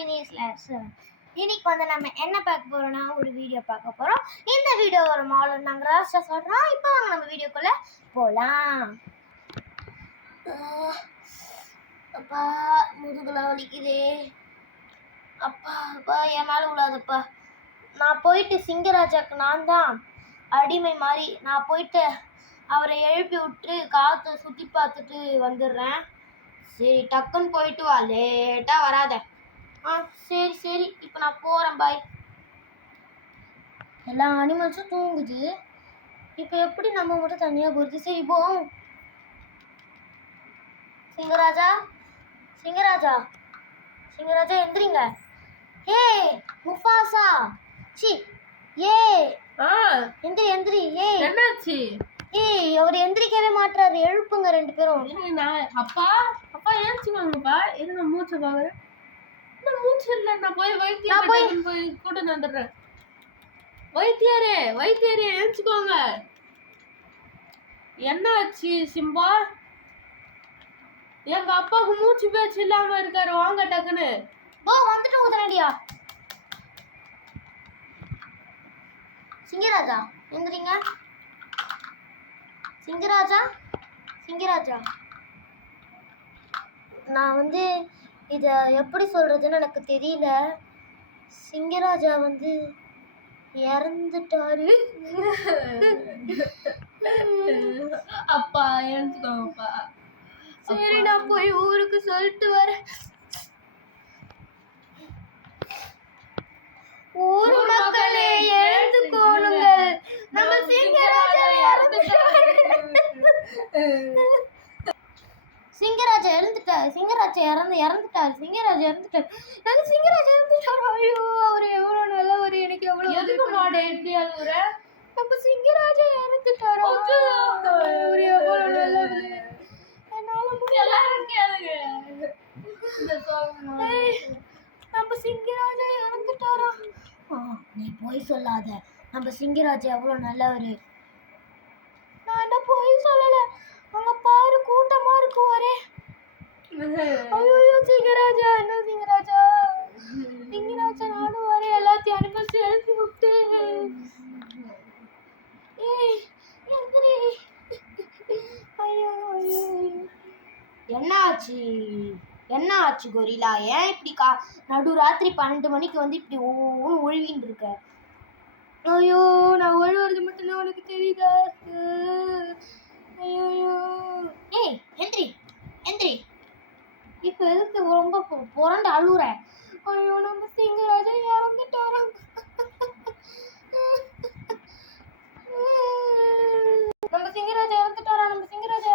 ஷாலினி/7. இன்னைக்கு வந்து நம்ம என்ன பார்க்க போறோம்னா ஒரு வீடியோ பார்க்க போறோம். இந்த வீடியோ ஒரு மாடல் நாங்க லாஸ்டா சொல்றோம். இப்போ வாங்க நம்ம வீடியோக்குள்ள போலாம். அப்பா முதுகுல வலிக்குதே. அப்பா என் மேல விழாதப்பா. நான் போயிட்டு சிங்கராஜாக்கு நான் தான் அடிமை மாதிரி நான் போயிட்டு அவரை எழுப்பி விட்டு காற்று சுற்றி பார்த்துட்டு வந்துடுறேன். சரி டக்குன்னு போயிட்டு வா, லேட்டாக வராத. சரி இப்போ நான் போகிறேன், பாய். எல்லா அனிமல்ஸும் தூங்குது. இப்போ எப்படி நம்ம மட்டும் தனியாக போகிறது? சரி போவோம். சிங்கராஜா சிங்கராஜா சிங்கராஜா எந்திரிங்க. ஏ முஃபாசா, சி ஏ எந்திரி. என்னாச்சு? அவர் எந்திரிக்கவே மாட்டாரு. எழுப்புங்க ரெண்டு பேரும். அப்பா ஏன்ச்சுவாங்கப்பா. இருங்க மூச்சை பாக்குறேன். மூச்சு இல்லை. நான் போய் வைத்தியம் போய் கூட வந்துடுறேன். வைத்தியாரே ஏன்ச்சுக்கோங்க. என்ன ஆச்சு சிம்பா? எங்க அப்பாவுக்கு மூச்சு பேச்சு இல்லாம இருக்காரு. வாங்க டக்குன்னு. வந்துட்டு உதனடியா. சிங்கராஜா எந்திரிங்க. சிங்கராஜா நான் வந்து இதை எப்படி சொல்றதுன்னு எனக்கு தெரியல. சிங்கராஜா வந்து இறந்துட்டாரு. அப்பா ஏன்ச்சுக்கோங்கப்பா. சரி நான் போய் ஊருக்கு சொல்லிட்டு வரேன். ஊர் மக்களே எழுந்துக்கோணுங்கள், நம்ம சிங்கராஜா இறந்துட்டாரு. சிங்கராஜா இறந்துட்டாரு. ஐயோ அவர் எவ்வளவு நல்லவர். எனக்கு எவ்வளவு எதுக்கு மாடே எப்படி அழுகுற? நம்ம சிங்கராஜா இறந்துட்டாரு. அவர் எவ்வளவு நல்லவர். என்னால முடியல. நம்ம சிங்கராஜா இறந்துட்டாரா? நீ போய் சொல்லாத. நம்ம சிங்கராஜா எவ்வளவு நல்லவரு. நான் என்ன போய் சொல்லல. அங்க பாரு கூட்டமா இருக்கு ஒரே. ஐயோ சிங்கராஜா, என்ன சிங்கராஜா நானும் வரேன். எல்லாத்தையும் அனுப்பி எழுப்பி விட்டு. என்ன ஆச்சு கொரிலா? ஏன் இப்படி நடு ராத்திரி 12 மணிக்கு வந்து இப்படி ஒழுவின்னு இருக்க? ஐயோ நான் ஒழுவுறது மட்டும்தான் உனக்கு தெரியல. ஐயோ எந்திரி. இப்ப எதுக்கு ரொம்ப புரண்டு அழுவுற? ஐயோ நம்ம சிங்கராஜா இறந்துட்டாராம். நம்ம சிங்கராஜா